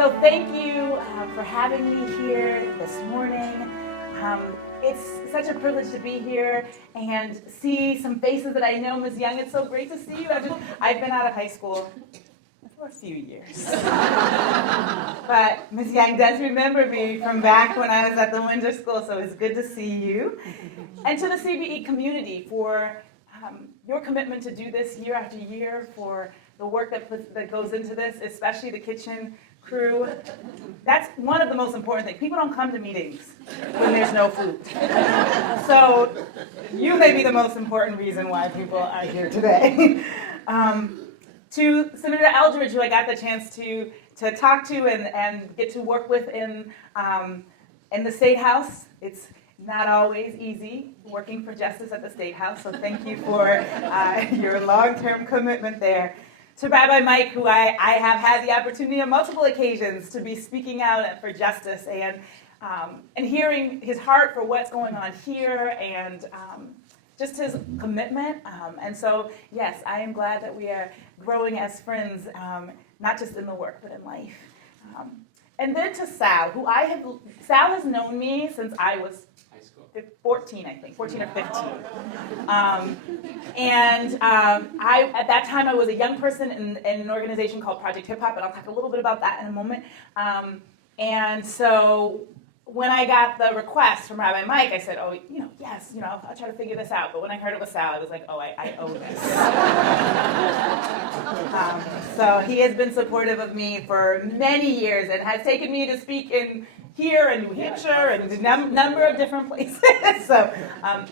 So thank you for having me here this morning. It's such a privilege to be here and see some faces that I know. Ms. Young, it's so great to see you. I've been out of high school for a few years. But Ms. Young does remember me from back when I was at the Windsor School, so it's good to see you. And to the CBE community for your commitment to do this year after year, for the work that goes into this, especially the kitchen crew. That's one of the most important things. People don't come to meetings when there's no food. So you may be the most important reason why people are here today. To Senator Eldridge, who I got the chance to talk to and get to work with in the State House. It's not always easy working for justice at the State House, so thank you for your long-term commitment there. To Rabbi Mike, who I have had the opportunity on multiple occasions to be speaking out for justice and hearing his heart for what's going on here and just his commitment. And so, yes, I am glad that we are growing as friends, not just in the work, but in life. And then to Sal, Sal has known me since I was 14, I think, 14 or 15. At that time, I was a young person in an organization called Project Hip Hop, and I'll talk a little bit about that in a moment. And so when I got the request from Rabbi Mike, I said, yes, I'll try to figure this out. But when I heard it was Sal, I was like, I owe this. So he has been supportive of me for many years and has taken me to speak here in New Hampshire and a number of different places. So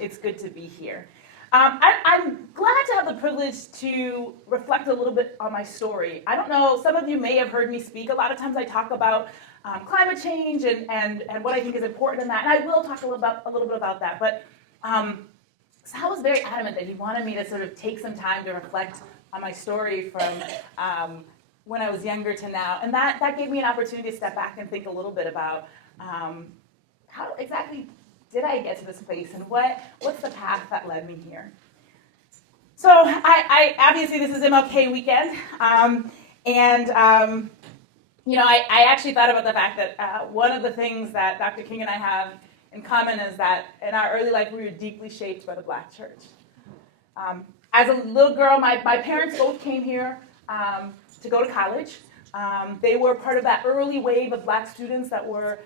it's good to be here. I'm glad to have the privilege to reflect a little bit on my story. I don't know, some of you may have heard me speak. A lot of times I talk about climate change and what I think is important in that. And I will talk a little bit about that. But Sal was very adamant that he wanted me to sort of take some time to reflect on my story from when I was younger to now. And that gave me an opportunity to step back and think a little bit about how exactly did I get to this place and what's the path that led me here. So I obviously this is MLK weekend. I actually thought about the fact that one of the things that Dr. King and I have in common is that in our early life we were deeply shaped by the Black church. As a little girl, my parents both came here to go to college. They were part of that early wave of Black students that were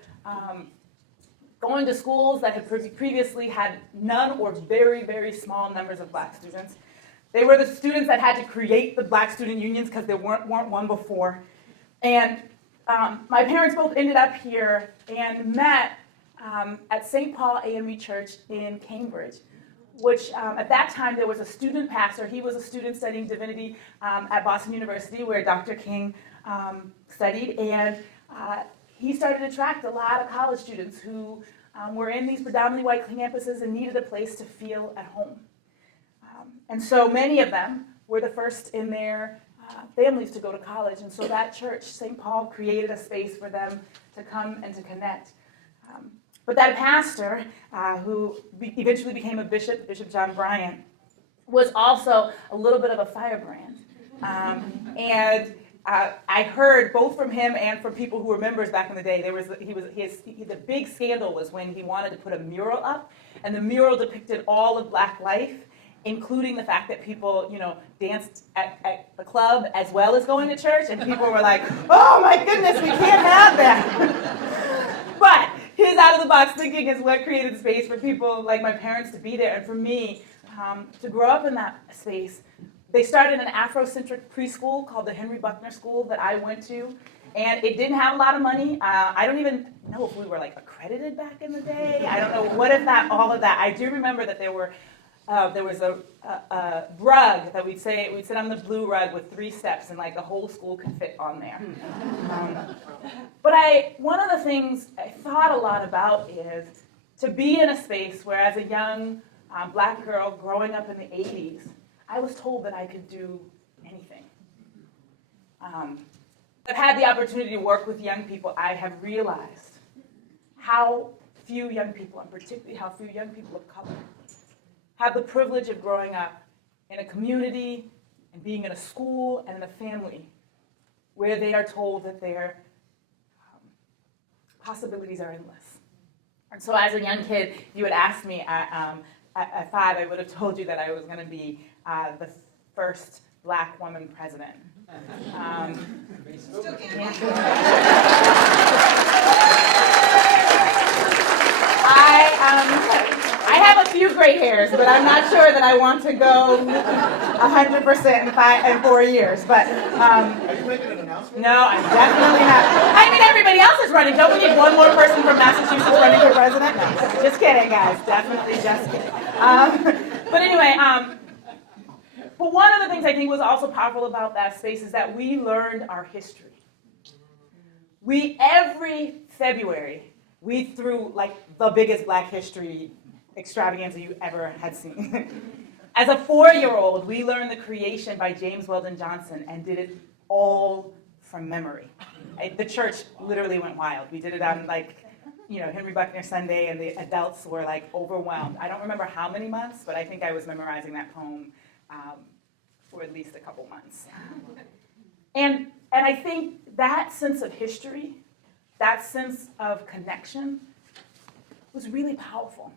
going to schools that had previously had none or very, very small numbers of Black students. They were the students that had to create the Black student unions because there weren't one before. And my parents both ended up here and met at St. Paul AME Church in Cambridge, which at that time there was a student pastor. He was a student studying divinity at Boston University where Dr. King studied, and he started to attract a lot of college students who were in these predominantly white campuses and needed a place to feel at home. And so many of them were the first in their families to go to college, and so that church, St. Paul, created a space for them to come and to connect. But that pastor, who eventually became a bishop, Bishop John Bryant, was also a little bit of a firebrand. I heard both from him and from people who were members back in the day. The big scandal was when he wanted to put a mural up, and the mural depicted all of Black life, including the fact that people, danced at the club as well as going to church, and people were like, "Oh my goodness, we can't have that." But his out-of-the-box thinking is what created space for people like my parents to be there, and for me to grow up in that space. They started an Afrocentric preschool called the Henry Buckner School that I went to, and it didn't have a lot of money. I don't even know if we were accredited back in the day. I don't know all of that. I do remember that there was a rug that we'd sit on the blue rug with 3 steps, and the whole school could fit on there. But one of the things I thought a lot about is to be in a space where, as a young Black girl growing up in the 80s, I was told that I could do anything. I've had the opportunity to work with young people. I have realized how few young people, and particularly how few young people of color, have the privilege of growing up in a community and being in a school and in a family where they are told that their possibilities are endless. And so as a young kid, if you had asked me at 5, I would have told you that I was going to be the first black woman president. I have a few gray hairs, but I'm not sure that I want to go 100% in 4 years. But are you making an announcement? no, I'm definitely not. I mean, everybody else is running. Don't we need one more person from Massachusetts running for president? No, just kidding, guys. Definitely just kidding. But anyway, but one of the things I think was also powerful about that space is that we learned our history. Every February, we threw like the biggest Black history extravaganza you ever had seen. As a 4-year-old, we learned the creation by James Weldon Johnson and did it all from memory. The church literally went wild. We did it on Henry Buckner Sunday, and the adults were like overwhelmed. I don't remember how many months, but I think I was memorizing that poem for at least a couple months. And I think that sense of history, that sense of connection was really powerful.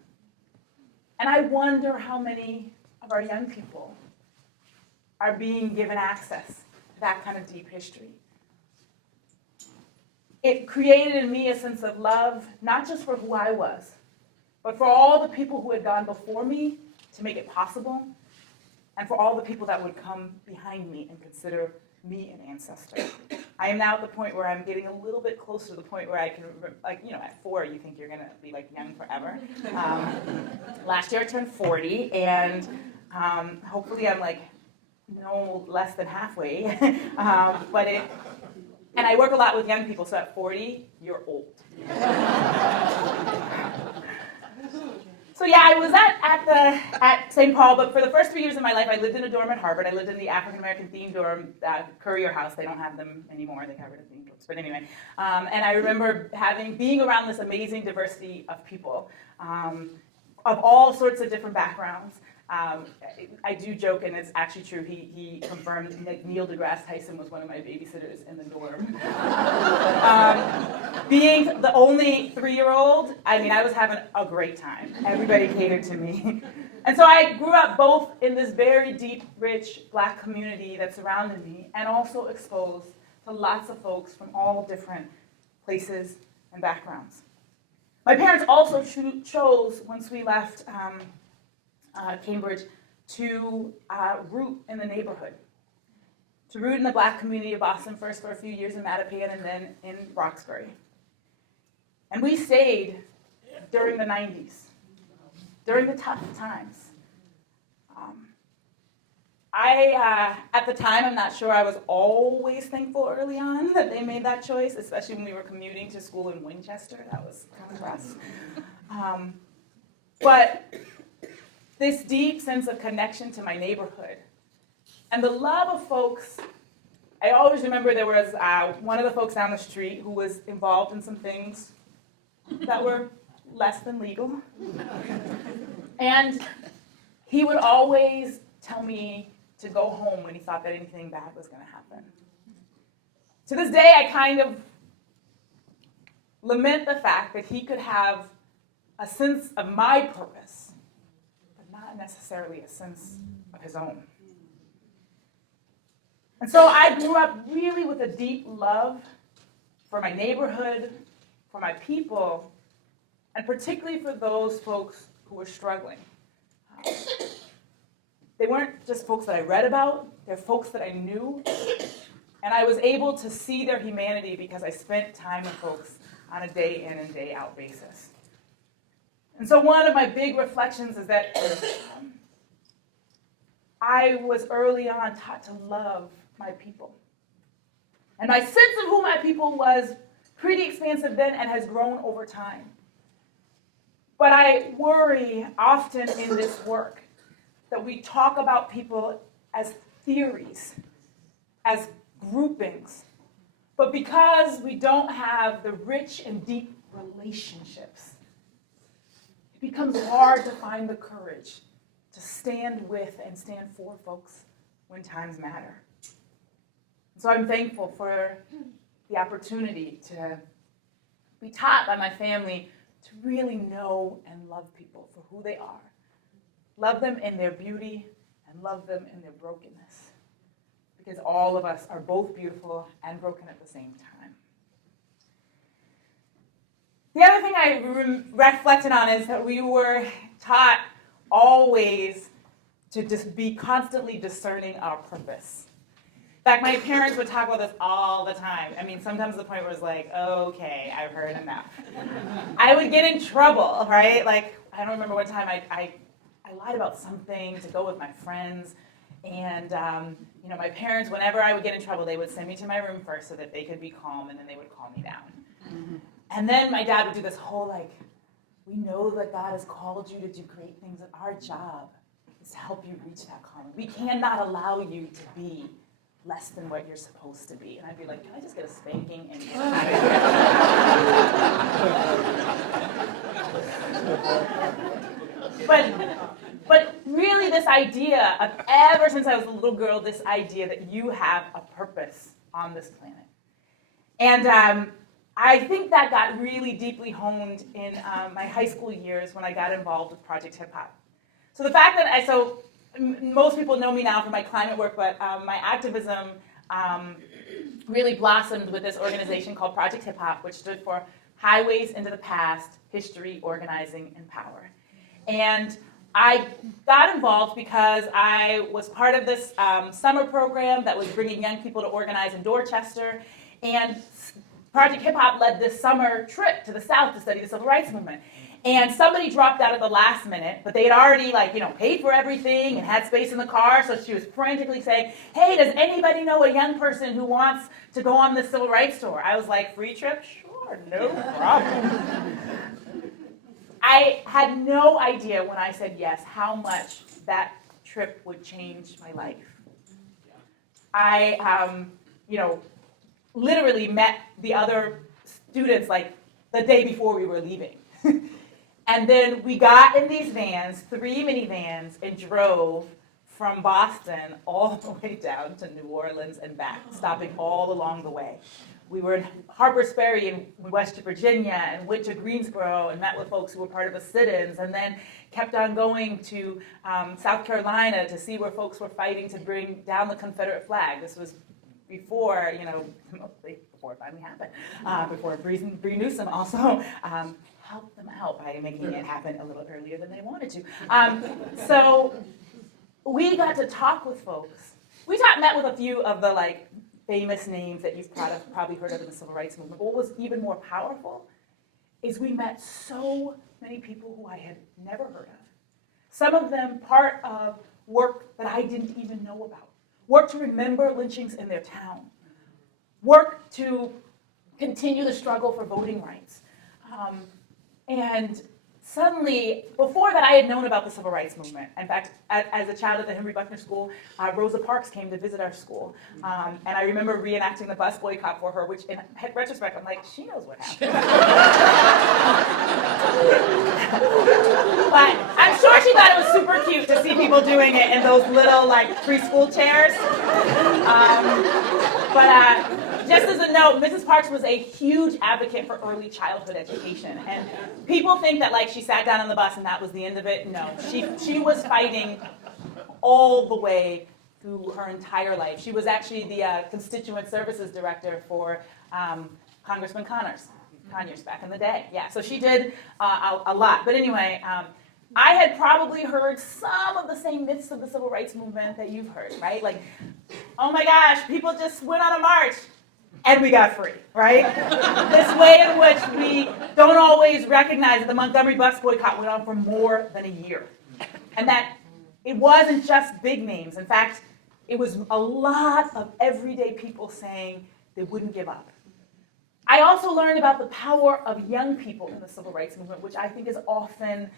And I wonder how many of our young people are being given access to that kind of deep history. It created in me a sense of love, not just for who I was, but for all the people who had gone before me to make it possible, and for all the people that would come behind me and consider me an ancestor. I am now at the point where I'm getting a little bit closer to the point where I can, at 4, you think you're gonna be like young forever. Last year I turned 40, and hopefully I'm like no less than halfway. And I work a lot with young people, so at 40, you're old. So yeah, I was at St. Paul, but for the first 3 years of my life, I lived in a dorm at Harvard. I lived in the African American themed dorm, Courier House. They don't have them anymore. They got rid of themed dorms. But anyway, and I remember being around this amazing diversity of people, of all sorts of different backgrounds. I do joke, and it's actually true. He confirmed that Neil deGrasse Tyson was one of my babysitters in the dorm. Being the only 3-year-old, I was having a great time. Everybody catered to me. And so I grew up both in this very deep, rich Black community that surrounded me, and also exposed to lots of folks from all different places and backgrounds. My parents also chose, once we left Cambridge, to root in the neighborhood, to root in the Black community of Boston, first for a few years in Mattapan and then in Roxbury. And we stayed during the 90s, during the tough times. At the time, I'm not sure I was always thankful early on that they made that choice, especially when we were commuting to school in Winchester. That was kind of rough. But this deep sense of connection to my neighborhood and the love of folks. I always remember there was one of the folks down the street who was involved in some things that were less than legal. And he would always tell me to go home when he thought that anything bad was going to happen. To this day, I kind of lament the fact that he could have a sense of my purpose, but not necessarily a sense of his own. And so I grew up really with a deep love for my neighborhood, for my people, and particularly for those folks who were struggling. They weren't just folks that I read about, they're folks that I knew, and I was able to see their humanity because I spent time with folks on a day in and day out basis. And so one of my big reflections is that I was early on taught to love my people. And my sense of who my people was pretty expansive then and has grown over time. But I worry often in this work that we talk about people as theories, as groupings. But because we don't have the rich and deep relationships, it becomes hard to find the courage to stand with and stand for folks when times matter. So I'm thankful for the opportunity to be taught by my family to really know and love people for who they are. Love them in their beauty and love them in their brokenness. Because all of us are both beautiful and broken at the same time. The other thing I reflected on is that we were taught always to just be constantly discerning our purpose. In fact, my parents would talk about this all the time. I mean, sometimes to the point where it's like, okay, I've heard enough. I would get in trouble, right? Like, I don't remember one time I lied about something to go with my friends. And, my parents, whenever I would get in trouble, they would send me to my room first so that they could be calm, and then they would calm me down. Mm-hmm. And then my dad would do this whole, we know that God has called you to do great things. Our job is to help you reach that calling. We cannot allow you to be less than what you're supposed to be. And I'd be like, can I just get a spanking? And But really this idea of, ever since I was a little girl, this idea that you have a purpose on this planet. And I think that got really deeply honed in my high school years when I got involved with Project Hip Hop. So the fact that most people know me now for my climate work, but my activism really blossomed with this organization called Project Hip Hop, which stood for Highways into the Past, History, Organizing, and Power. And I got involved because I was part of this summer program that was bringing young people to organize in Dorchester. And Project Hip Hop led this summer trip to the South to study the Civil Rights Movement. And somebody dropped out at the last minute, but they had already paid for everything and had space in the car. So she was frantically saying, hey, does anybody know a young person who wants to go on this civil rights tour? I was like, free trip? Sure, no problem. I had no idea when I said yes how much that trip would change my life. I, literally met the other students the day before we were leaving. And then we got in these vans, 3 minivans, and drove from Boston all the way down to New Orleans and back, stopping all along the way. We were in Harper's Ferry in West Virginia and went to Greensboro and met with folks who were part of the sit-ins, and then kept on going to South Carolina to see where folks were fighting to bring down the Confederate flag. This was before, before it finally happened, before Bree Newsom also helped them out by making it happen a little earlier than they wanted to. So we got to talk with folks. We met with a few of the famous names that you've probably heard of in the Civil Rights Movement. But what was even more powerful is we met so many people who I had never heard of. Some of them part of work that I didn't even know about. Work to remember lynchings in their town. Work to continue the struggle for voting rights. And suddenly, before that, I had known about the Civil Rights Movement. In fact, as a child at the Henry Buckner School, Rosa Parks came to visit our school. And I remember reenacting the bus boycott for her, which in retrospect, I'm like, she knows what happened. But I'm sure she thought it was super cute to see people doing it in those little preschool chairs. Just as a note, Mrs. Parks was a huge advocate for early childhood education. And people think that she sat down on the bus and that was the end of it. No, she was fighting all the way through her entire life. She was actually the constituent services director for Congressman Conyers back in the day. Yeah, so she did a lot. But anyway, I had probably heard some of the same myths of the Civil Rights Movement that you've heard, right? Oh my gosh, people just went on a march and we got free, right? This way in which we don't always recognize that the Montgomery bus boycott went on for more than a year. And that it wasn't just big names. In fact, it was a lot of everyday people saying they wouldn't give up. I also learned about the power of young people in the Civil Rights Movement, which I think is often,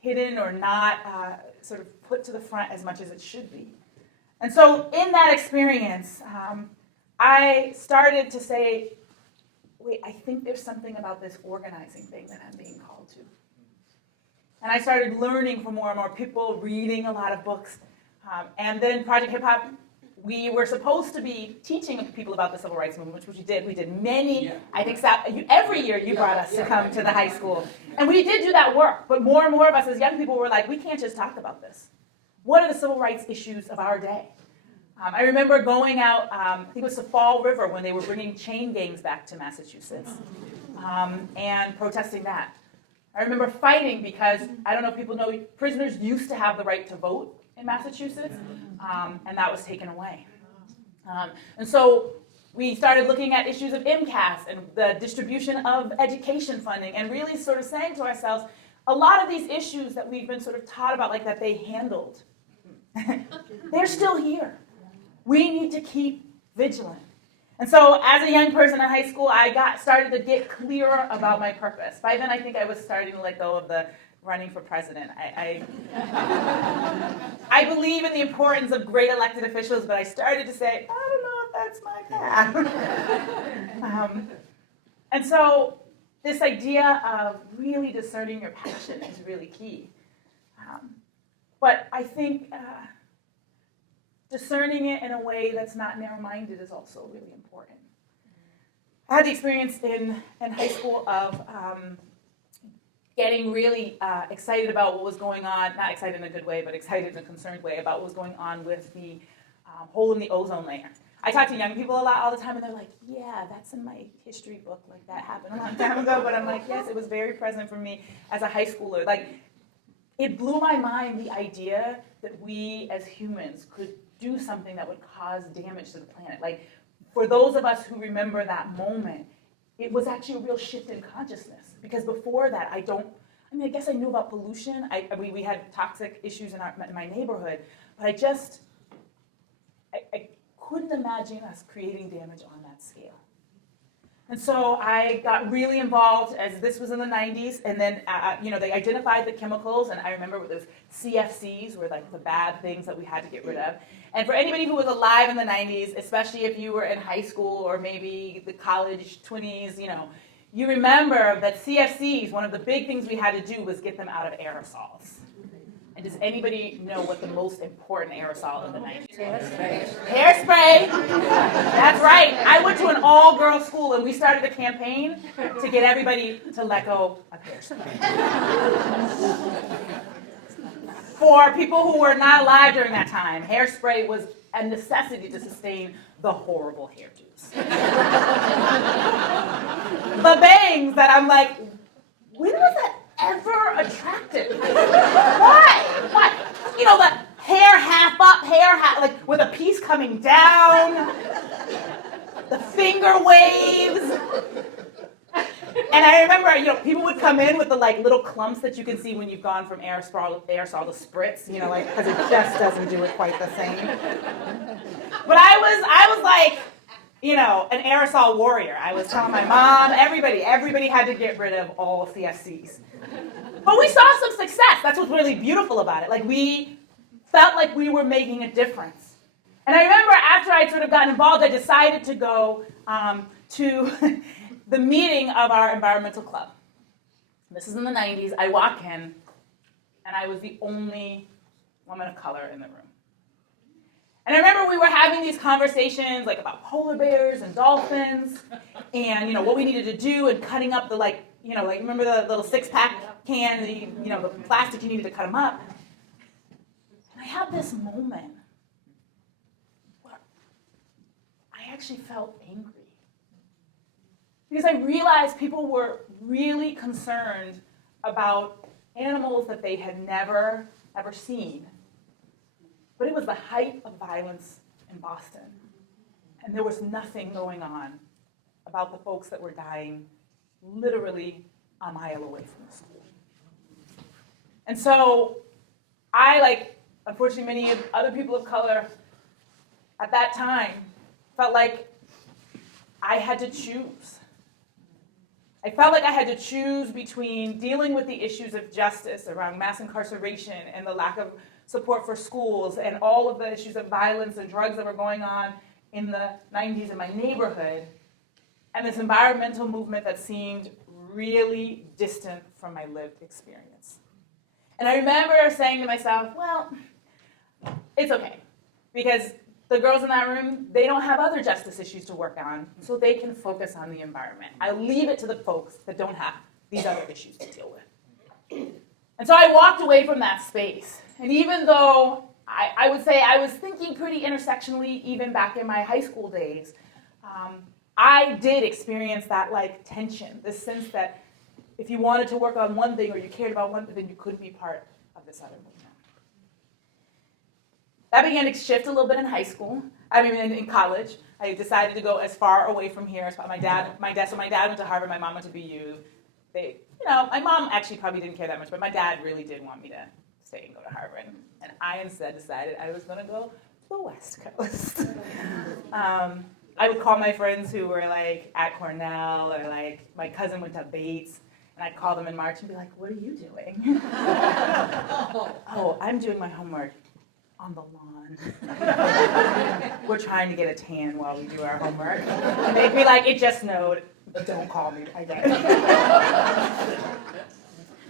hidden or not sort of put to the front as much as it should be. And so in that experience, I started to say, wait, I think there's something about this organizing thing that I'm being called to. And I started learning from more and more people, reading a lot of books. And then Project Hip Hop we were supposed to be teaching people about the civil rights movement, which we did. We did many, Yeah. I think every year you brought us to come to the high school. And we did do that work, but more and more of us as young people were like, we can't just talk about this. What are the civil rights issues of our day? I remember going out, I think it was the Fall River when they were bringing chain gangs back to Massachusetts and protesting that. I remember fighting because, I don't know if people know, prisoners used to have the right to vote in Massachusetts, and that was taken away. And so we started looking at issues of MCAS and the distribution of education funding and really sort of saying to ourselves, a lot of these issues that we've been sort of taught about, like that they handled, they're still here. We need to keep vigilant. And so as a young person in high school, I started to get clearer about my purpose. By then, I think I was starting to let go of the running for president. I believe in the importance of great elected officials, but I started to say, I don't know if that's my path. And so this idea of really discerning your passion is really key. But I think discerning it in a way that's not narrow-minded is also really important. I had the experience in high school of getting really excited about what was going on, not excited in a good way, but excited in a concerned way about what was going on with the hole in the ozone layer. I talk to young people a lot all the time, and they're like, yeah, that's in my history book, like that happened a long time ago, but I'm like, yes, it was very present for me as a high schooler. Like, it blew my mind, the idea that we as humans could do something that would cause damage to the planet. Like, for those of us who remember that moment, it was actually a real shift in consciousness. Because before that, I guess I knew about pollution. We had toxic issues in my neighborhood, but I couldn't imagine us creating damage on that scale. And so I got really involved, as this was in the 90s, and then they identified the chemicals, and I remember those CFCs were like the bad things that we had to get rid of. And for anybody who was alive in the 90s, especially if you were in high school or maybe the college 20s, you remember that CFCs, one of the big things we had to do was get them out of aerosols. And does anybody know what the most important aerosol in the 90s was? Hairspray. That's right. I went to an all-girls school, and we started a campaign to get everybody to let go of hairspray. For people who were not alive during that time, hairspray was a necessity to sustain the horrible hairdos. The bangs that I'm like, when was that ever attractive? Why? The hair half up, hair half, like with a piece coming down, the finger waves. And I remember, people would come in with the little clumps that you can see when you've gone from aerosol to spritz, because it just doesn't do it quite the same. But I was like, an aerosol warrior. I was telling my mom, everybody had to get rid of all CFCs. But we saw some success. That's what's really beautiful about it. Like, we felt like we were making a difference. And I remember after I sort of got involved, I decided to go to the meeting of our environmental club. This is in the 90s. I walk in, and I was the only woman of color in the room. And I remember we were having these conversations about polar bears and dolphins and, what we needed to do and cutting up the, remember the little six-pack can, the plastic you needed to cut them up. And I had this moment where I actually felt angry. Because I realized people were really concerned about animals that they had never, ever seen. But it was the height of violence in Boston. And there was nothing going on about the folks that were dying literally a mile away from the school. And so I, unfortunately many other people of color at that time, felt like I had to choose. I felt like I had to choose between dealing with the issues of justice around mass incarceration and the lack of support for schools and all of the issues of violence and drugs that were going on in the 90s in my neighborhood, and this environmental movement that seemed really distant from my lived experience. And I remember saying to myself, well, it's okay, because the girls in that room, they don't have other justice issues to work on, so they can focus on the environment. I leave it to the folks that don't have these other issues to deal with. And so I walked away from that space. And even though I would say I was thinking pretty intersectionally even back in my high school days, I did experience that like tension, this sense that if you wanted to work on one thing or you cared about one thing, then you couldn't be part of this other movement. That began to shift a little bit in high school. In college. I decided to go as far away from here as my dad went to Harvard, my mom went to BU. My mom actually probably didn't care that much, but my dad really did want me to stay and go to Harvard. And I instead decided I was going to go to the West Coast. I would call my friends who were like at Cornell, or like my cousin went to Bates, and I'd call them in March and be like, "What are you doing?" "Oh, I'm doing my homework on the lawn. We're trying to get a tan while we do our homework." And they'd be like, "It just snowed. Don't call me." I get it.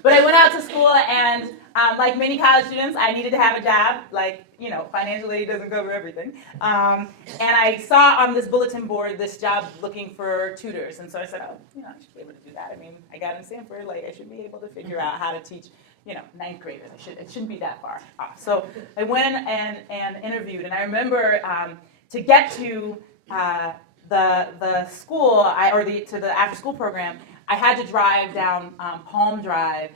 But I went out to school, and like many college students, I needed to have a job. Financial aid doesn't cover everything. And I saw on this bulletin board this job looking for tutors. And so I said, I should be able to do that. I got in Stanford, I should be able to figure out how to teach, ninth graders. It shouldn't be that far off. So I went and interviewed. And I remember to get to the school, to the after-school program, I had to drive down Palm Drive,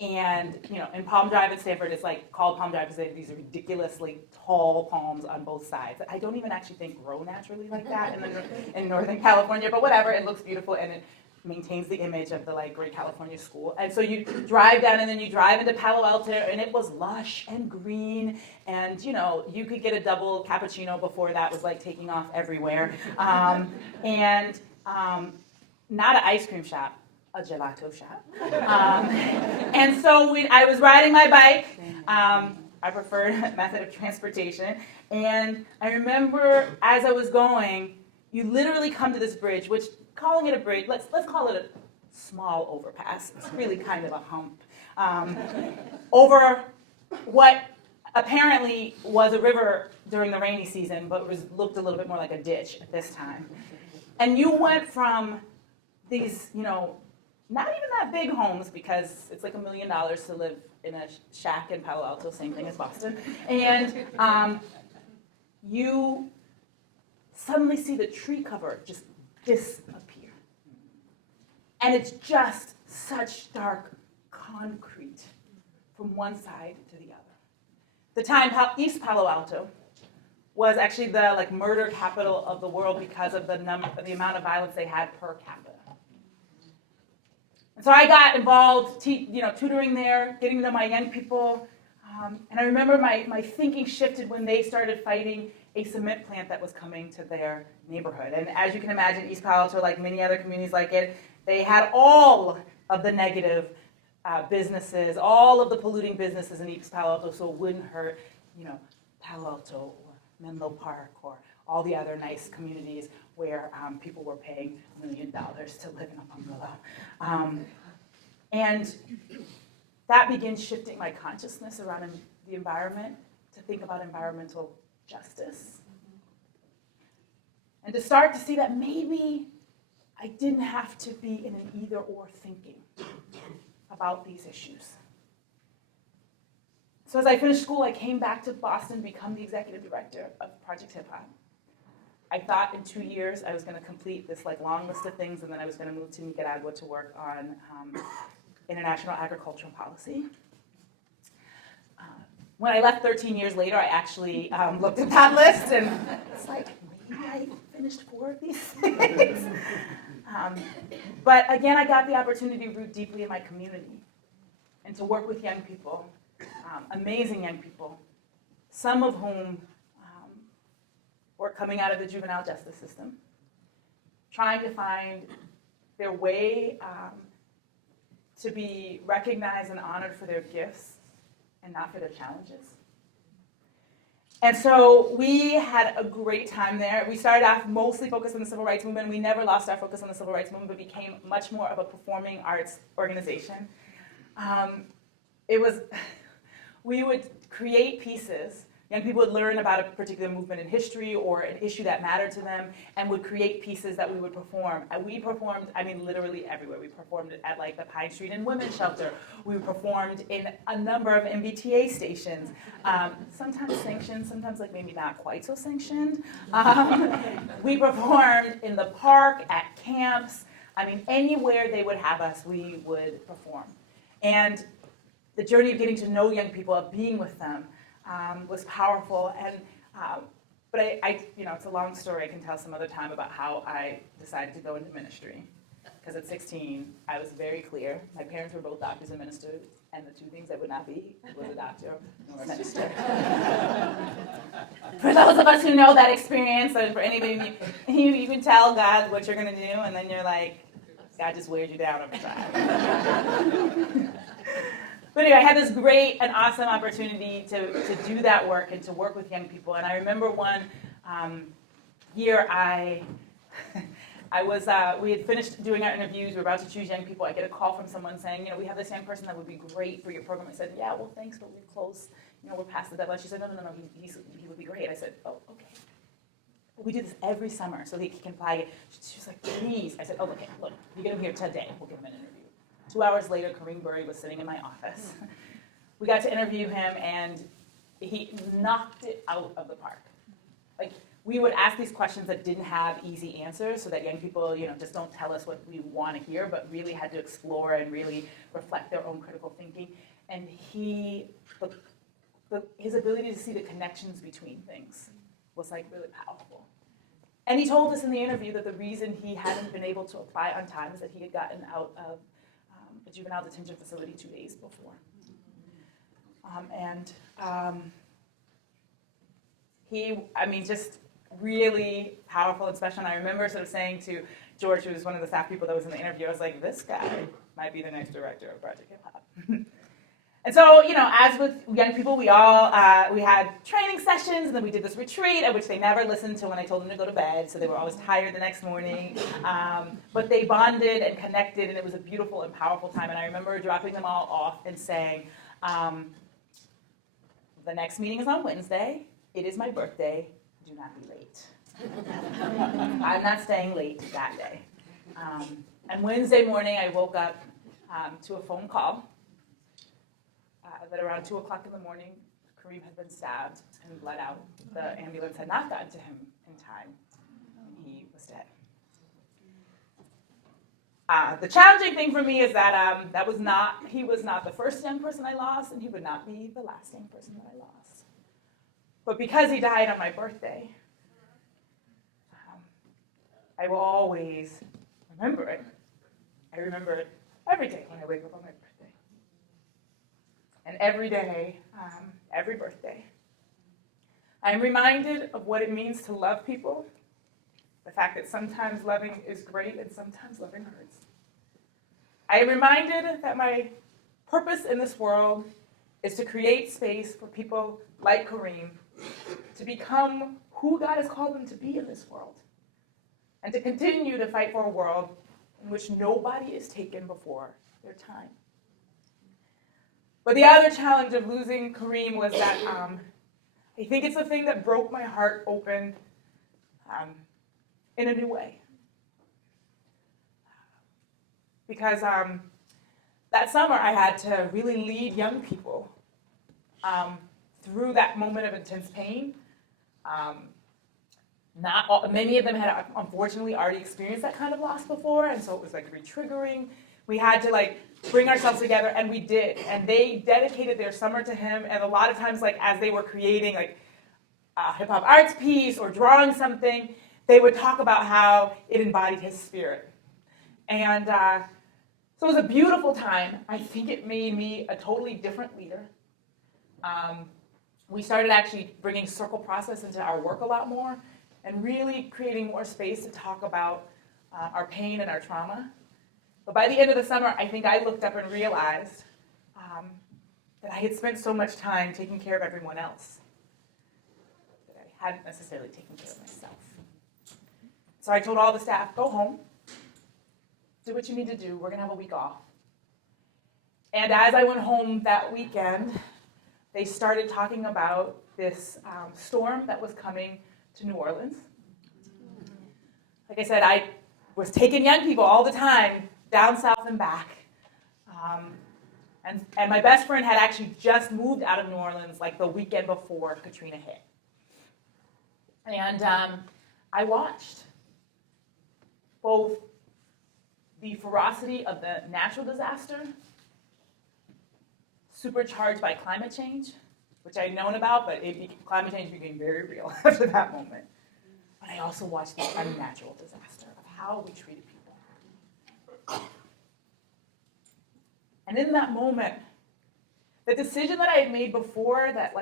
and in Palm Drive at Stanford, it's called Palm Drive because they have these ridiculously tall palms on both sides that I don't even actually think grow naturally like that in Northern California, but whatever, it looks beautiful and it maintains the image of the great California school. And so you drive down, and then you drive into Palo Alto, and it was lush and green, and you could get a double cappuccino before that was taking off everywhere, and not an ice cream shop, a gelato shop. And so I was riding my bike, our preferred method of transportation, and I remember as I was going, you literally come to this bridge, which, calling it a bridge, let's call it a small overpass. It's really kind of a hump. Over what apparently was a river during the rainy season, but looked a little bit more like a ditch at this time. And you went from these, not even that big homes, because it's $1 million to live in a shack in Palo Alto, same thing as Boston. And you suddenly see the tree cover just disappear. And it's just such dark concrete from one side to the other. The time East Palo Alto was actually the murder capital of the world because of the amount of violence they had per capita. And so I got involved, tutoring there, getting to know my young people. And I remember my thinking shifted when they started fighting a cement plant that was coming to their neighborhood. And as you can imagine, East Palo Alto, like many other communities like it, they had all of the negative businesses, all of the polluting businesses in East Palo Alto, so it wouldn't hurt, Palo Alto or Menlo Park or all the other nice communities where people were paying $1 million to live in a bungalow. And that began shifting my consciousness around the environment to think about environmental justice. And to start to see that maybe I didn't have to be in an either-or thinking about these issues. So as I finished school, I came back to Boston to become the executive director of Project Hip Hop. I thought in 2 years I was going to complete this long list of things, and then I was going to move to Nicaragua to work on international agricultural policy. When I left 13 years later, I actually looked at that list, and it's maybe I finished 4 of these things. But again, I got the opportunity to root deeply in my community and to work with young people, amazing young people, some of whom were coming out of the juvenile justice system, trying to find their way to be recognized and honored for their gifts and not for their challenges. And so we had a great time there. We started off mostly focused on the civil rights movement. We never lost our focus on the civil rights movement, but became much more of a performing arts organization. We would create pieces Young people would learn about a particular movement in history or an issue that mattered to them and would create pieces that we would perform. And we performed, I mean, literally everywhere. We performed at like the Pine Street and Women's Shelter. We performed in a number of MBTA stations, sometimes sanctioned, sometimes like maybe not quite so sanctioned. We performed in the park, at camps. I mean, anywhere they would have us, we would perform. And the journey of getting to know young people, of being with them, was powerful. And but I, you know, it's a long story. I can tell some other time about how I decided to go into ministry. Because at 16, I was very clear. My parents were both doctors and ministers, and the two things I would not be was a doctor nor a minister. For those of us who know that experience, and for anybody, you can tell God what you're going to do, and then you're like, God just wears you down over time. But anyway, I had this great and awesome opportunity to do that work and to work with young people. And I remember one year we had finished doing our interviews. We were about to choose young people. I get a call from someone saying, you know, we have this young person that would be great for your program. I said, yeah, well, thanks, but we're close. You know, we're past the deadline. She said, no, he would be great. I said, oh, okay. We do this every summer so he can apply. She was like, please. I said, oh, okay, look, you get him here today. We'll give him an interview. 2 hours later, Kareem Burry was sitting in my office. We got to interview him, and he knocked it out of the park. Like, we would ask these questions that didn't have easy answers so that young people, you know, just don't tell us what we want to hear, but really had to explore and really reflect their own critical thinking. And his ability to see the connections between things was like really powerful. And he told us in the interview that the reason he hadn't been able to apply on time is that he had gotten out of a juvenile detention facility 2 days before. Just really powerful and special. And I remember sort of saying to George, who was one of the staff people that was in the interview, I was like, this guy might be the next director of Project Hip Hop. And so, you know, as with young people, we had training sessions, and then we did this retreat, at which they never listened to when I told them to go to bed, so they were always tired the next morning. But they bonded and connected, and it was a beautiful and powerful time. And I remember dropping them all off and saying, the next meeting is on Wednesday. It is my birthday. Do not be late. I'm not staying late that day. And Wednesday morning, I woke up to a phone call that around 2 o'clock in the morning, Kareem had been stabbed and bled out. The ambulance had not gotten to him in time, and he was dead. The challenging thing for me is that he was not the first young person I lost, and he would not be the last young person that I lost. But because he died on my birthday, I will always remember it. I remember it every day when I wake up on my birthday. And every day, every birthday, I'm reminded of what it means to love people, the fact that sometimes loving is great and sometimes loving hurts. I am reminded that my purpose in this world is to create space for people like Kareem to become who God has called them to be in this world, and to continue to fight for a world in which nobody is taken before their time. But the other challenge of losing Kareem was that I think it's the thing that broke my heart open in a new way. Because that summer I had to really lead young people through that moment of intense pain. Many of them had unfortunately already experienced that kind of loss before, and so it was like re-triggering. We had to bring ourselves together, and we did. And they dedicated their summer to him, and a lot of times as they were creating a hip hop arts piece or drawing something, they would talk about how it embodied his spirit. And so it was a beautiful time. I think it made me a totally different leader. We started actually bringing circle process into our work a lot more, and really creating more space to talk about our pain and our trauma. But by the end of the summer, I think I looked up and realized that I had spent so much time taking care of everyone else that I hadn't necessarily taken care of myself. So I told all the staff, go home, do what you need to do, we're gonna have a week off. And as I went home that weekend, they started talking about this storm that was coming to New Orleans. Like I said, I was taking young people all the time down south and back. And my best friend had actually just moved out of New Orleans like the weekend before Katrina hit. And I watched both the ferocity of the natural disaster, supercharged by climate change, which I'd known about, but climate change became very real after that moment. But I also watched the unnatural disaster of how we treated people. And in that moment, the decision that I had made before that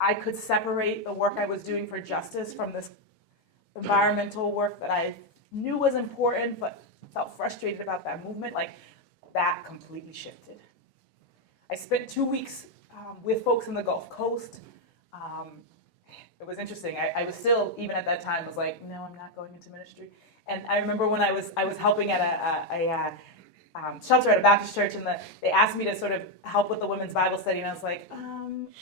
I could separate the work I was doing for justice from this environmental work that I knew was important but felt frustrated about that movement, that completely shifted. I spent 2 weeks with folks in the Gulf Coast. It was interesting. I was still, even at that time, was like, no, I'm not going into ministry. And I remember when I was helping at a shelter at a Baptist church, and they asked me to sort of help with the women's Bible study, and I was like,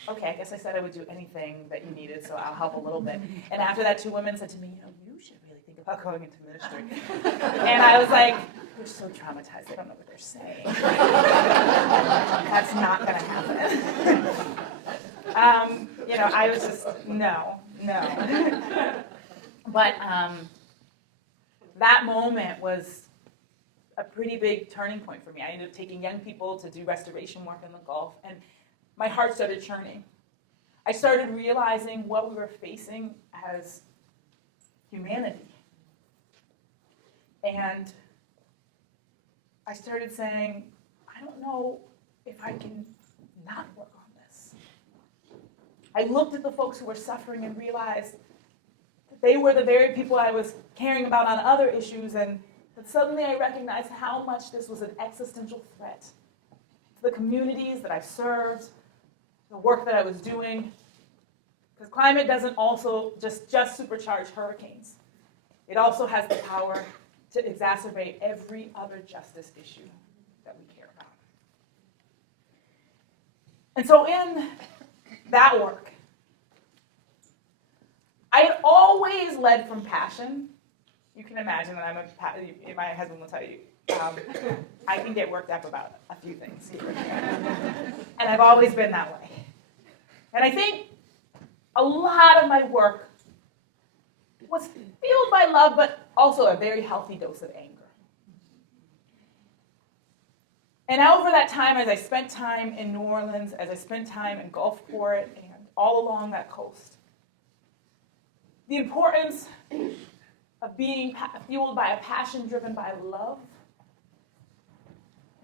okay, I guess I said I would do anything that you needed, so I'll help a little bit. And after that, 2 women said to me, you should really think about going into ministry. And I was like, they're so traumatized, they don't know what they're saying. That's not going to happen. I was just, no. But that moment was a pretty big turning point for me. I ended up taking young people to do restoration work in the Gulf, and my heart started churning. I started realizing what we were facing as humanity. And I started saying, I don't know if I can not work on this. I looked at the folks who were suffering and realized that they were the very people I was caring about on other issues, and but suddenly I recognized how much this was an existential threat to the communities that I served, the work that I was doing. Because climate doesn't also just supercharge hurricanes. It also has the power to exacerbate every other justice issue that we care about. And so in that work, I had always led from passion. You can imagine that my husband will tell you, I can get worked up about a few things here and there. And I've always been that way. And I think a lot of my work was fueled by love, but also a very healthy dose of anger. And over that time, as I spent time in New Orleans, as I spent time in Gulfport, and all along that coast, the importance of being fueled by a passion driven by love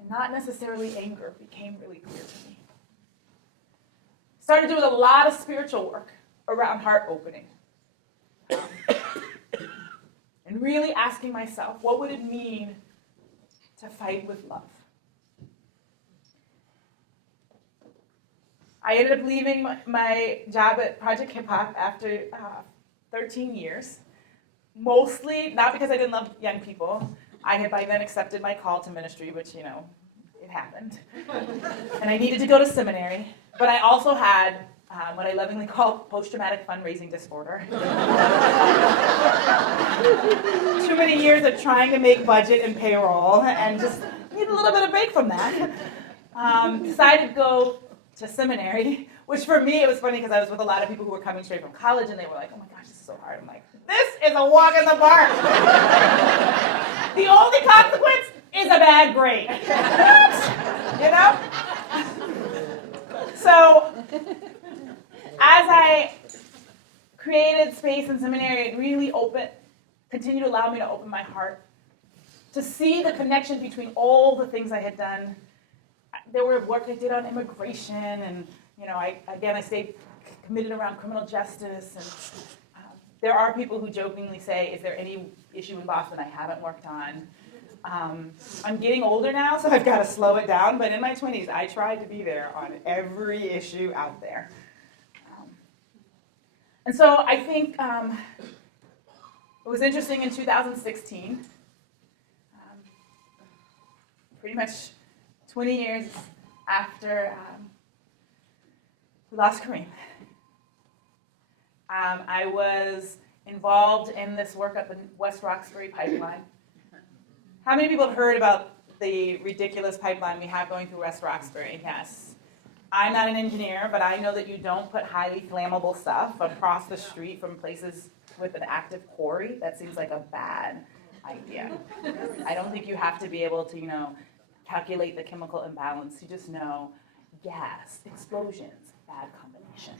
and not necessarily anger became really clear to me. Started doing a lot of spiritual work around heart opening. And really asking myself, what would it mean to fight with love? I ended up leaving my job at Project Hip Hop after 13 years. Mostly, not because I didn't love young people. I had by then accepted my call to ministry, which, it happened. And I needed to go to seminary. But I also had what I lovingly call post-traumatic fundraising disorder. Too many years of trying to make budget and payroll, and just need a little bit of break from that. Decided to go to seminary, which for me, it was funny because I was with a lot of people who were coming straight from college, and they were like, oh my gosh, this is so hard. I'm like, this is a walk in the park. The only consequence is a bad grade. So, as I created space in seminary, it really continued to allow me to open my heart, to see the connection between all the things I had done. There were work I did on immigration, and I stayed committed around criminal justice. And there are people who jokingly say, "Is there any issue in Boston I haven't worked on?" I'm getting older now, so I've got to slow it down. But in my 20s, I tried to be there on every issue out there. And so I think it was interesting in 2016. Pretty much 20 years after we lost Kareem. I was involved in this work at the West Roxbury pipeline. How many people have heard about the ridiculous pipeline we have going through West Roxbury? Yes. I'm not an engineer, but I know that you don't put highly flammable stuff across the street from places with an active quarry. That seems like a bad idea. I don't think you have to be able to, calculate the chemical imbalance. You just know gas, explosions, bad combination.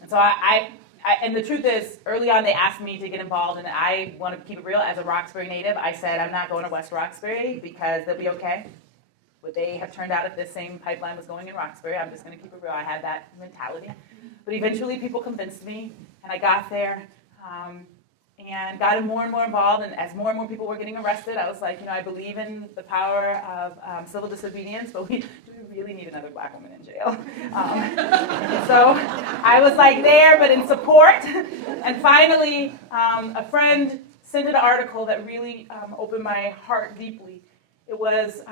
And so and the truth is, early on they asked me to get involved, and I want to keep it real. As a Roxbury native, I said I'm not going to West Roxbury because they'll be okay. Would they have turned out if this same pipeline was going in Roxbury? I'm just going to keep it real. I had that mentality. But eventually people convinced me, and I got there and got more and more involved. And as more and more people were getting arrested, I was like, I believe in the power of civil disobedience, but do we really need another black woman in jail? So I was like there, but in support. And finally, a friend sent an article that really opened my heart deeply. It was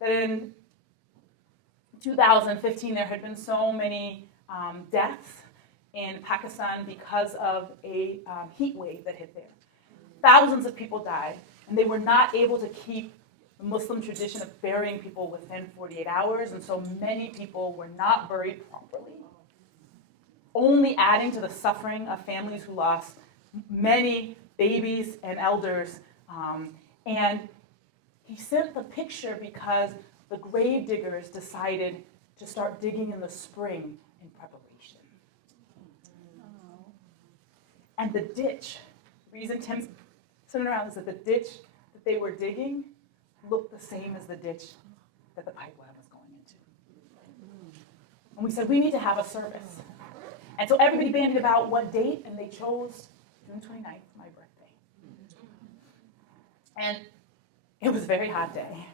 that in 2015 there had been so many deaths in Pakistan because of a heat wave that hit there. Thousands of people died, and they were not able to keep the Muslim tradition of burying people within 48 hours, and so many people were not buried properly, only adding to the suffering of families who lost many babies and elders. And he sent the picture because the grave diggers decided to start digging in the spring in preparation. And the ditch, the reason Tim's sitting around is that the ditch that they were digging looked the same as the ditch that the pipeline was going into. And we said, we need to have a service. And so everybody bandied about what date, and they chose June 29th, my birthday. And it was a very hot day.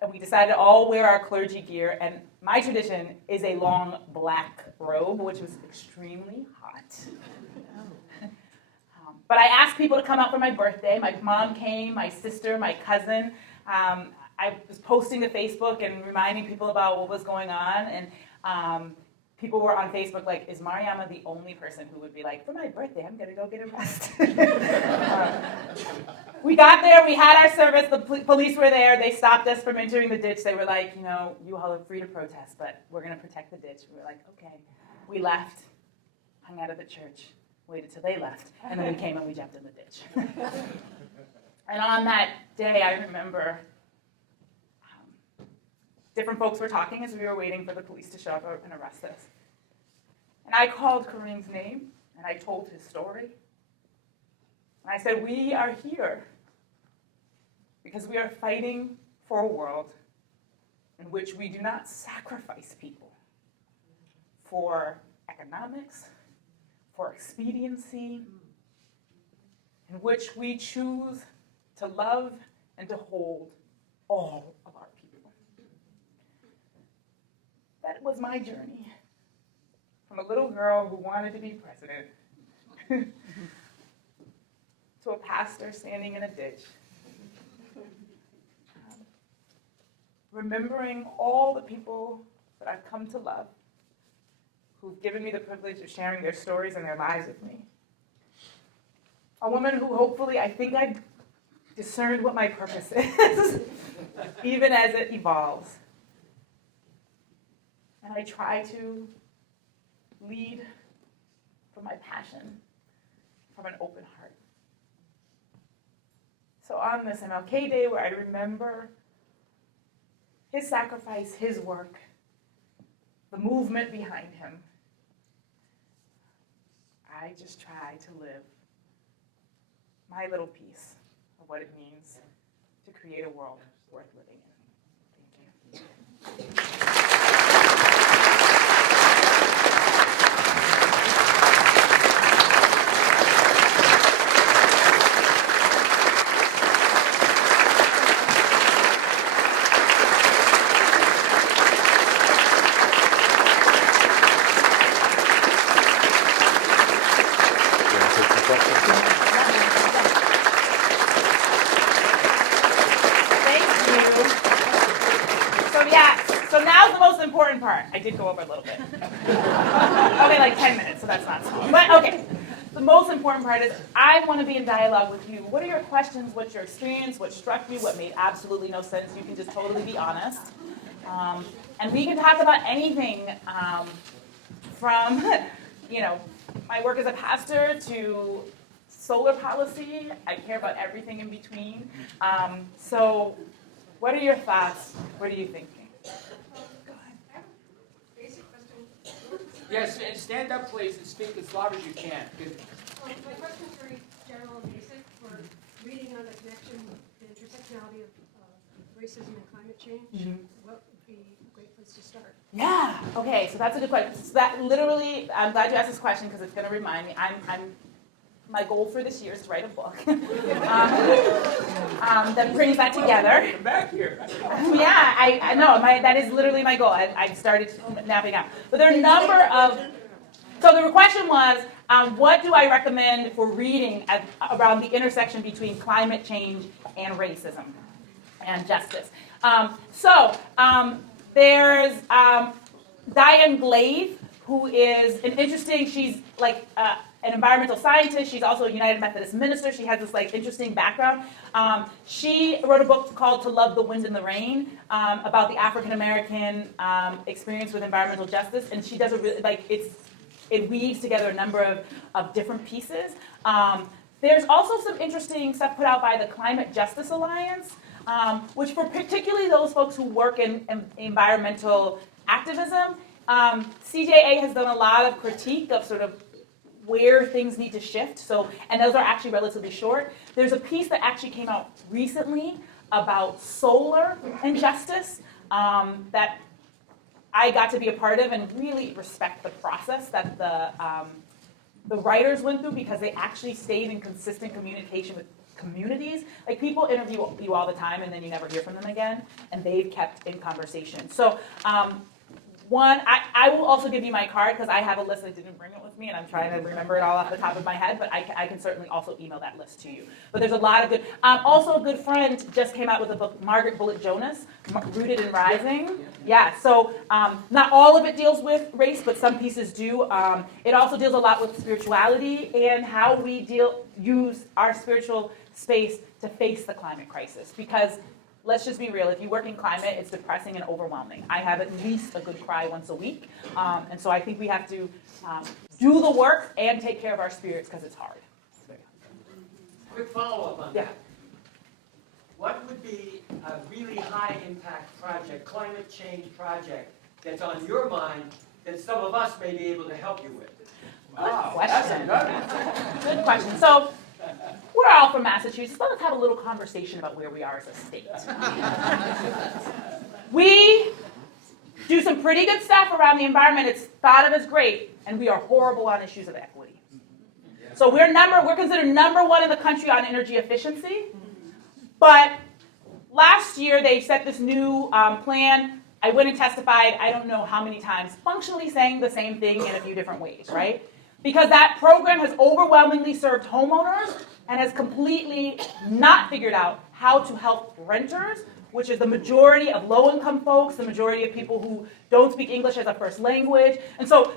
And we decided to all wear our clergy gear, and my tradition is a long black robe, which was extremely hot. But I asked people to come out for my birthday. My mom came, my sister, my cousin. I was posting to Facebook and reminding people about what was going on, and people were on Facebook like, is Mariama the only person who would be like, for my birthday, I'm going to go get arrested? We got there, we had our service, the police were there, they stopped us from entering the ditch. They were like, you all are free to protest, but we're going to protect the ditch. We were like, okay. We left, hung out of the church, waited till they left, and then we came and we jumped in the ditch. And on that day, I remember different folks were talking as we were waiting for the police to show up and arrest us. And I called Kareem's name, and I told his story. And I said, we are here because we are fighting for a world in which we do not sacrifice people for economics, for expediency, in which we choose to love and to hold all of our people. That was my journey from a little girl who wanted to be president to a pastor standing in a ditch, remembering all the people that I've come to love, who've given me the privilege of sharing their stories and their lives with me. A woman who hopefully, I think I've discerned what my purpose is, even as it evolves. And I try to lead from my passion, from an open heart. So on this MLK Day, where I remember his sacrifice, his work, the movement behind him, I just try to live my little piece of what it means to create a world worth living in. Thank you. Thank you. So now's the most important part. I did go over a little bit. Okay, like 10 minutes, so that's not small. But okay, the most important part is I want to be in dialogue with you. What are your questions? What's your experience? What struck you? What made absolutely no sense? You can just totally be honest. And we can talk about anything from, my work as a pastor to solar policy. I care about everything in between. So what are your thoughts? What are you thinking? Yes, and stand up, please, and speak as loud as you can. My question is very general and basic. For reading on the connection, the intersectionality of racism and climate change, what would be a great place to start? Yeah. Okay. So that's a good question. So that literally, I'm glad you asked this question because it's going to remind me. My goal for this year is to write a book that brings that together. Come back here. Yeah, I know. That is literally my goal. I started napping out. But there are a number of. So the question was, what do I recommend for reading around the intersection between climate change and racism and justice? There's Diane Glave, who is an interesting. She's like an environmental scientist. She's also a United Methodist minister. She has this interesting background. She wrote a book called To Love the Wind and the Rain about the African American experience with environmental justice, and she does a really it weaves together a number of different pieces. There's also some interesting stuff put out by the Climate Justice Alliance, which for particularly those folks who work in environmental activism, CJA has done a lot of critique of sort of where things need to shift. And those are actually relatively short. There's a piece that actually came out recently about solar and justice that I got to be a part of and really respect the process that the writers went through because they actually stayed in consistent communication with communities. Like people interview you all the time and then you never hear from them again, and they've kept in conversation. So I will also give you my card because I have a list. I didn't bring it with me, and I'm trying to remember it all off the top of my head, but I can certainly also email that list to you. But there's a lot of good. Also, a good friend just came out with a book, Margaret Bullitt Jonas, Rooted in Rising. Yeah, so not all of it deals with race, but some pieces do. It also deals a lot with spirituality and how we use our spiritual space to face the climate crisis. Because let's just be real. If you work in climate, it's depressing and overwhelming. I have at least a good cry once a week. And so I think we have to do the work and take care of our spirits because it's hard. Quick follow-up on Yeah. that. What would be a really high-impact project, climate change project, that's on your mind that some of us may be able to help you with? Good That's question. a good Good question. So we're all from Massachusetts. Let's have a little conversation about where we are as a state. We do some pretty good stuff around the environment. It's thought of as great, and we are horrible on issues of equity. So we're considered number one in the country on energy efficiency. But last year they set this new plan. I went and testified, I don't know how many times, functionally saying the same thing in a few different ways, right? Because that program has overwhelmingly served homeowners and has completely not figured out how to help renters, which is the majority of low-income folks, the majority of people who don't speak English as a first language. And so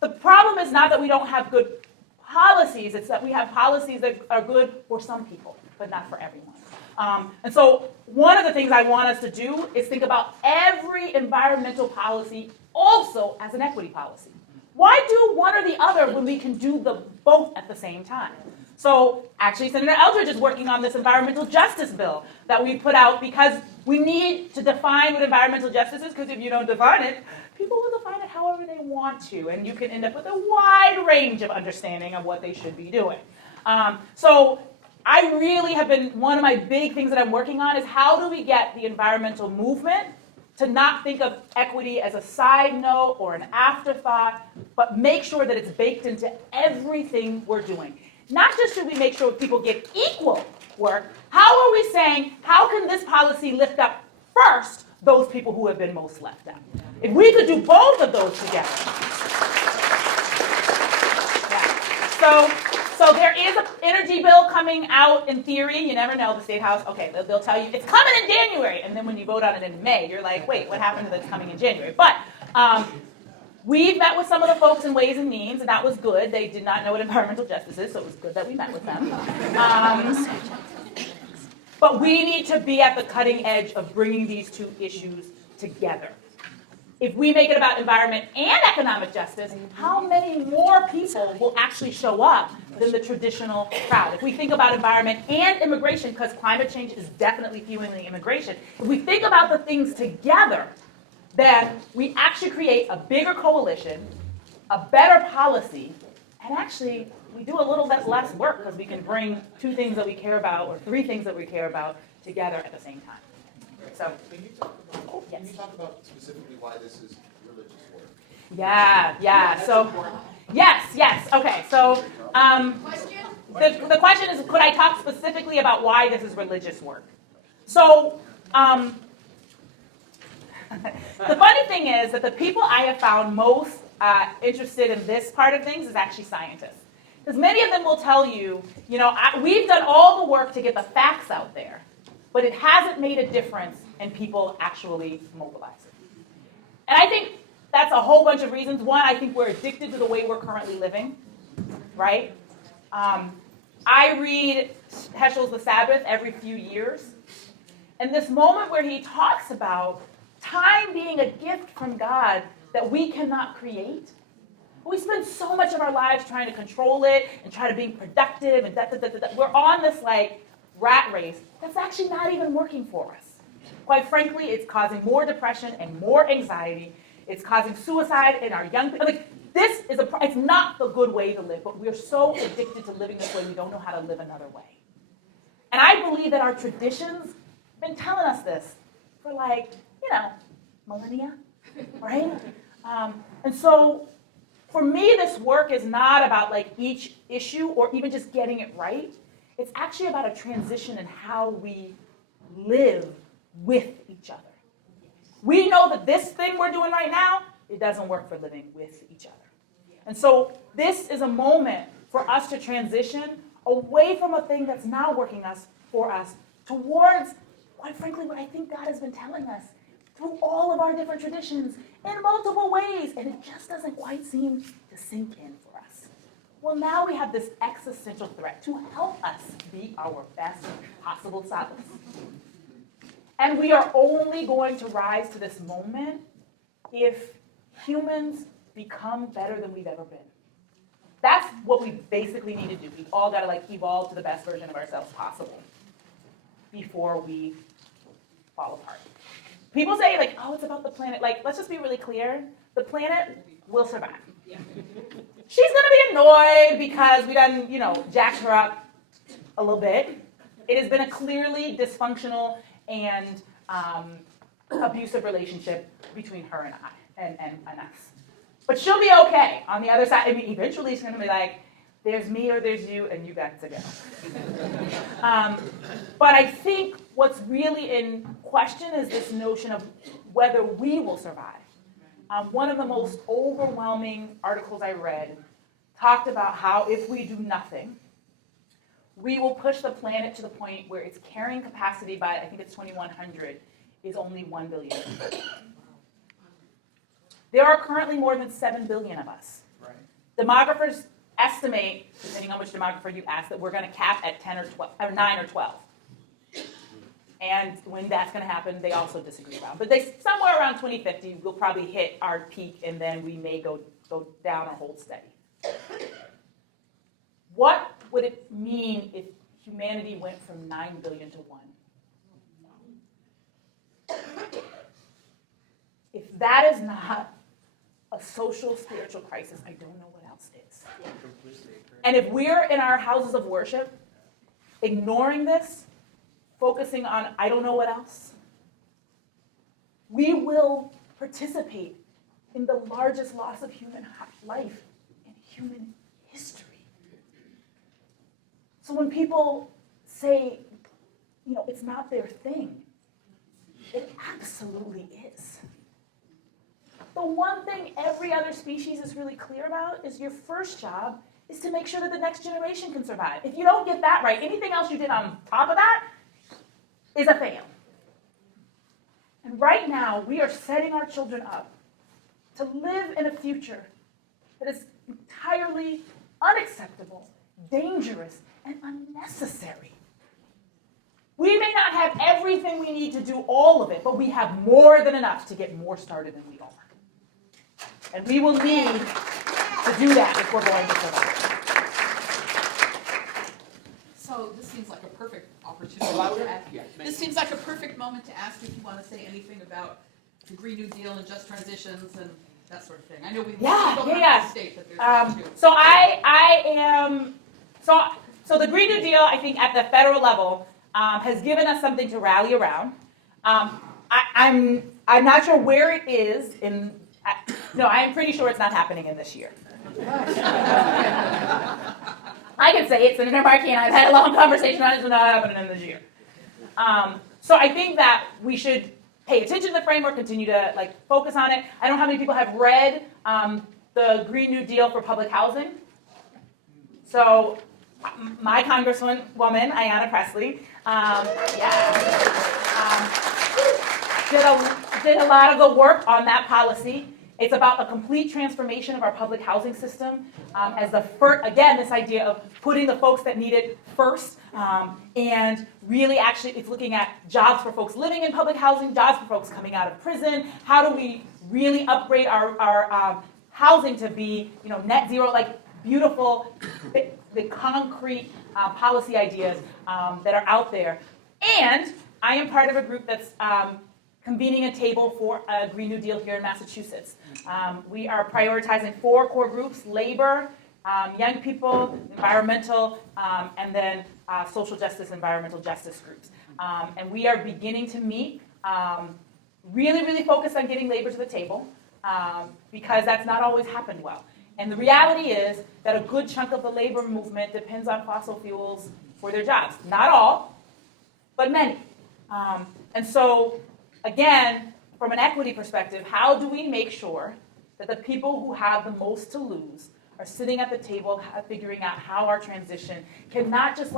the problem is not that we don't have good policies, it's that we have policies that are good for some people, but not for everyone. And so one of the things I want us to do is think about every environmental policy also as an equity policy. Why do one or the other when we can do both at the same time? So actually, Senator Eldridge is working on this environmental justice bill that we put out because we need to define what environmental justice is, because if you don't define it, people will define it however they want to, and you can end up with a wide range of understanding of what they should be doing. So I really have been, one of my big things that I'm working on is how do we get the environmental movement to not think of equity as a side note or an afterthought, but make sure that it's baked into everything we're doing. Not just should we make sure people get equal work, how are we saying, how can this policy lift up first those people who have been most left out? If we could do both of those together. Yeah. So So there is an energy bill coming out in theory. You never know, the State House, okay, they'll tell you it's coming in January. And then when you vote on it in May, you're like, wait, what happened to that's coming in January? But we've met with some of the folks in Ways and Means, and that was good. They did not know what environmental justice is, so it was good that we met with them. But we need to be at the cutting edge of bringing these two issues together. If we make it about environment and economic justice, how many more people will actually show up than the traditional crowd? If we think about environment and immigration, because climate change is definitely fueling immigration, if we think about the things together, then we actually create a bigger coalition, a better policy, and actually we do a little bit less work because we can bring two things that we care about or three things that we care about together at the same time. So, Can you talk about specifically why this is religious work? yeah. So, yes. Okay, so the question is, could I talk specifically about why this is religious work? So, the funny thing is that the people I have found most interested in this part of things is actually scientists. Because many of them will tell you, we've done all the work to get the facts out there, but it hasn't made a difference in people actually mobilizing. And I think that's a whole bunch of reasons. One, I think we're addicted to the way we're currently living, right? I read Heschel's The Sabbath every few years. And this moment where he talks about time being a gift from God that we cannot create. We spend so much of our lives trying to control it and try to be productive and we're on this rat race that's actually not even working for us. Quite frankly, it's causing more depression and more anxiety. It's causing suicide in our young people. This is it's not the good way to live, but we're so addicted to living this way we don't know how to live another way. And I believe that our traditions have been telling us this for millennia, right? And so for me, this work is not about each issue or even just getting it right. It's actually about a transition in how we live with each other. We know that this thing we're doing right now, it doesn't work for living with each other. And so this is a moment for us to transition away from a thing that's not working for us towards, quite frankly, what I think God has been telling us through all of our different traditions in multiple ways, and it just doesn't quite seem to sink in for us. Well, now we have this existential threat to help us be our best possible selves. And we are only going to rise to this moment if humans become better than we've ever been. That's what we basically need to do. We've all got to evolve to the best version of ourselves possible before we fall apart. People say it's about the planet. Let's just be really clear. The planet will survive. Yeah. She's going to be annoyed because we done, jacked her up a little bit. It has been a clearly dysfunctional and abusive relationship between her and I and us. But she'll be okay. On the other side, eventually she's going to be there's me or there's you, and you got to go. But I think what's really in question is this notion of whether we will survive. One of the most overwhelming articles I read talked about how if we do nothing, we will push the planet to the point where its carrying capacity by, I think it's 2100, is only 1 billion. There are currently more than 7 billion of us. Right. Demographers estimate, depending on which demographer you ask, that we're going to cap at 10 or 12, or 9 or 12. And when that's going to happen, they also disagree about. But somewhere around 2050, we'll probably hit our peak, and then we may go down or hold steady. What would it mean if humanity went from 9 billion to 1? If that is not a social, spiritual crisis, I don't know what else is. And if we're in our houses of worship, ignoring this, focusing on I don't know what else, we will participate in the largest loss of human life in human history. So when people say, it's not their thing, it absolutely is. The one thing every other species is really clear about is your first job is to make sure that the next generation can survive. If you don't get that right, anything else you did on top of that is a fail. And right now, we are setting our children up to live in a future that is entirely unacceptable, dangerous, and unnecessary. We may not have everything we need to do all of it, but we have more than enough to get more started than we are. And we will need to do that if we're going to survive. So this seems like a perfect opportunity to ask. This seems like a perfect moment to ask if you want to say anything about the Green New Deal and just transitions and that sort of thing. I know we don't have to state, but there's that too. So I am so the Green New Deal, I think, at the federal level has given us something to rally around. I'm not sure where it is in. No, I am pretty sure it's not happening in this year. I can say it, Senator Markey and I have had a long conversation on it. It's not happening in this year. So I think that we should pay attention to the framework, continue to focus on it. I don't know how many people have read the Green New Deal for public housing. So my congresswoman, Ayanna Pressley, did a lot of the work on that policy. It's about a complete transformation of our public housing system as the first, again, this idea of putting the folks that need it first, and really actually it's looking at jobs for folks living in public housing, jobs for folks coming out of prison. How do we really upgrade our housing to be, net zero, beautiful, the concrete policy ideas that are out there. And I am part of a group that's convening a table for a Green New Deal here in Massachusetts. We are prioritizing 4 core groups: labor, young people, environmental, and then social justice, environmental justice groups. And we are beginning to meet, really, really focused on getting labor to the table, because that's not always happened well. And the reality is that a good chunk of the labor movement depends on fossil fuels for their jobs. Not all, but many. And so, again, from an equity perspective, how do we make sure that the people who have the most to lose are sitting at the table figuring out how our transition can not just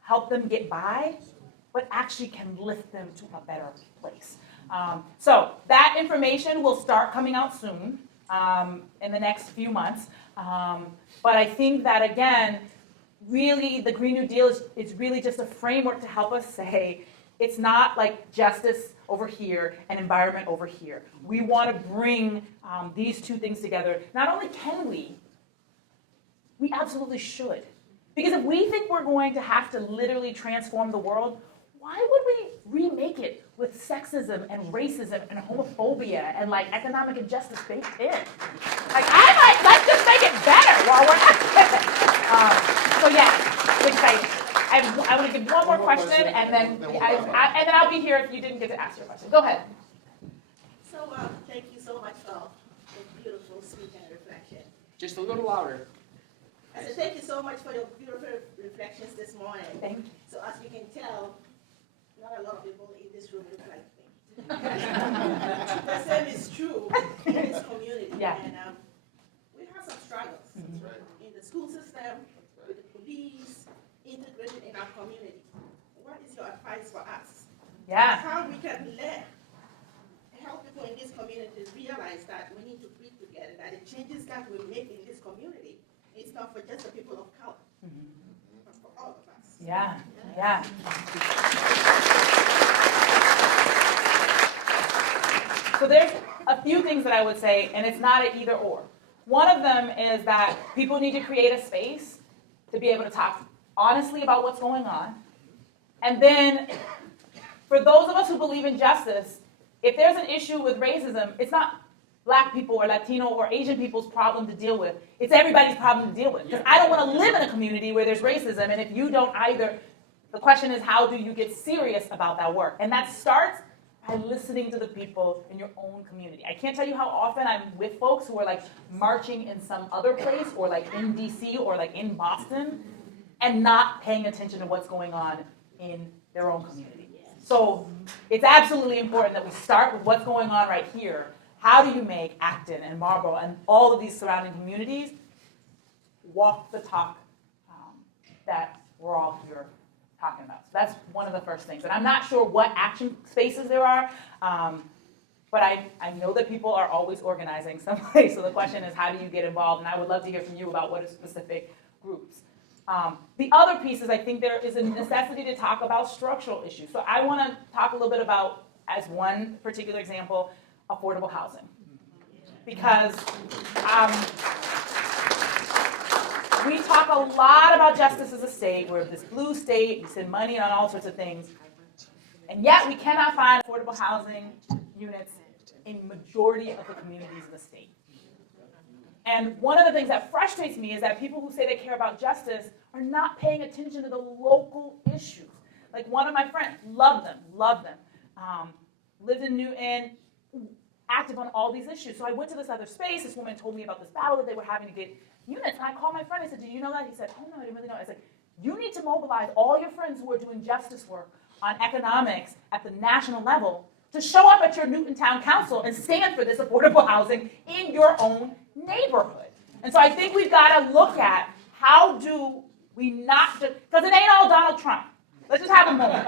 help them get by, but actually can lift them to a better place. So that information will start coming out soon, in the next few months. But I think that, again, really the Green New Deal is really just a framework to help us say, it's not justice over here and environment over here. We want to bring these two things together. Not only can we absolutely should. Because if we think we're going to have to literally transform the world, why would we remake it with sexism and racism and homophobia and economic injustice baked in? Let's just make it better while we're at it. So yeah, it's exciting. I want to give one more question, and then I'll be here if you didn't get to ask your question. Go ahead. So thank you so much for the beautiful speech and reflection. Just a little louder. I said thank you so much for your beautiful reflections this morning. Thank you. So as you can tell, not a lot of people in this room look like me. The same is true in this community. Yeah. And we have some struggles in the school system, with the police, integrated in our community. What is your advice for us? Yeah. How we can help people in this community realize that we need to breathe together, that the changes that we make in this community is not for just the people of color, but for all of us. Yeah. Yeah. So there's a few things that I would say, and it's not an either or. One of them is that people need to create a space to be able to talk honestly about what's going on. And then for those of us who believe in justice, if there's an issue with racism, it's not Black people or Latino or Asian people's problem to deal with. It's everybody's problem to deal with. Because I don't want to live in a community where there's racism, and if you don't either, the question is, how do you get serious about that work? And that starts by listening to the people in your own community. I can't tell you how often I'm with folks who are marching in some other place, or in DC or in Boston, and not paying attention to what's going on in their own community. So it's absolutely important that we start with what's going on right here. How do you make Acton and Marlborough and all of these surrounding communities walk the talk that we're all here talking about. So that's one of the first things. And I'm not sure what action spaces there are, but I know that people are always organizing someplace. So the question is, how do you get involved? And I would love to hear from you about what are specific groups. The other piece is I think there is a necessity to talk about structural issues. So I want to talk a little bit about, as one particular example, affordable housing. Because we talk a lot about justice as a state. We're this blue state, we send money on all sorts of things. And yet we cannot find affordable housing units in majority of the communities in the state. And one of the things that frustrates me is that people who say they care about justice are not paying attention to the local issues. Like one of my friends, love them, lived in Newton, active on all these issues. So I went to this other space, this woman told me about this battle that they were having to get units, and I called my friend, I said, do you know that? He said, oh no, I didn't really know. I said, you need to mobilize all your friends who are doing justice work on economics at the national level to show up at your Newton Town Council and stand for this affordable housing in your own neighborhood. And so I think we've got to look at how do we not, because it ain't all Donald Trump. Let's just have a moment.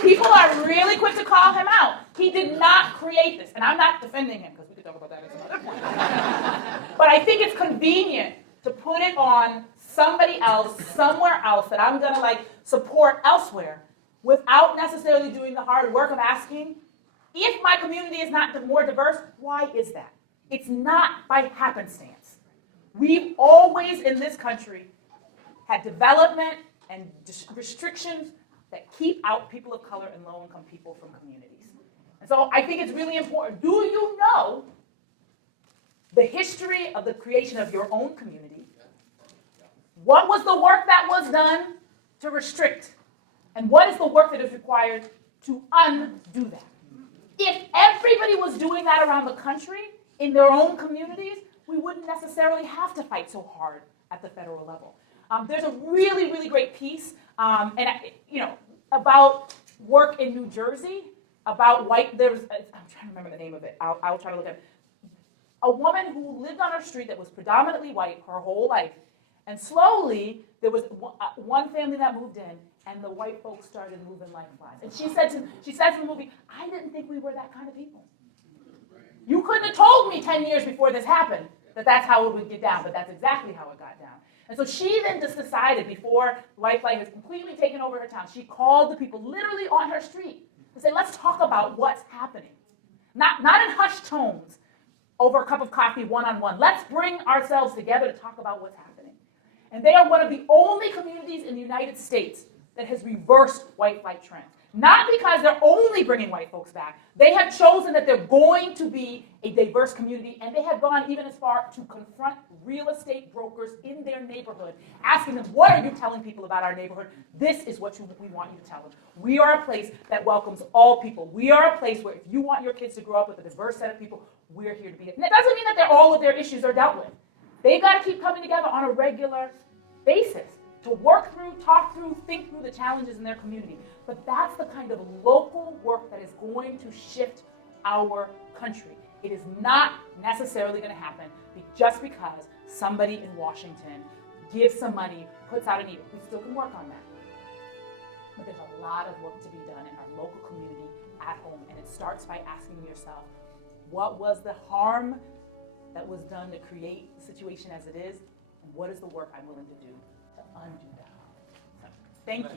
People are really quick to call him out. He did not create this. And I'm not defending him, because we could talk about that at some other point. But I think it's convenient to put it on somebody else, somewhere else, that I'm going to support elsewhere, without necessarily doing the hard work of asking, if my community is not more diverse, why is that? It's not by happenstance. We've always in this country had development and restrictions that keep out people of color and low-income people from communities. And so I think it's really important. Do you know the history of the creation of your own community? What was the work that was done to restrict? And what is the work that is required to undo that? If everybody was doing that around the country in their own communities, we wouldn't necessarily have to fight so hard at the federal level. There's a really, really great piece about work in New Jersey, about I'm trying to remember the name of it. I'll try to look at it. A woman who lived on her street that was predominantly white her whole life. And slowly, there was one family that moved in, and the white folks started moving like flies. And she said in the movie, I didn't think we were that kind of people. You couldn't have told me 10 years before this happened that that's how it would get down, but that's exactly how it got down. And so she then just decided, before white flight has completely taken over her town, she called the people literally on her street to say, let's talk about what's happening. Not in hushed tones over a cup of coffee one-on-one. Let's bring ourselves together to talk about what's happening. And they are one of the only communities in the United States that has reversed white flight trends. Not because they're only bringing white folks back. They have chosen that they're going to be a diverse community, and they have gone even as far to confront real estate brokers in their neighborhood, asking them, what are you telling people about our neighborhood? This is what we want you to tell them. We are a place that welcomes all people. We are a place where if you want your kids to grow up with a diverse set of people, we're here to be it. And that doesn't mean that all of their issues are dealt with. They've got to keep coming together on a regular basis to work through, talk through, think through the challenges in their community. But that's the kind of local work that is going to shift our country. It is not necessarily going to happen just because somebody in Washington gives some money, puts out an email. We still can work on that. But there's a lot of work to be done in our local community at home. And it starts by asking yourself, what was the harm that was done to create the situation as it is? And what is the work I'm willing to do to undo that? So, thank you.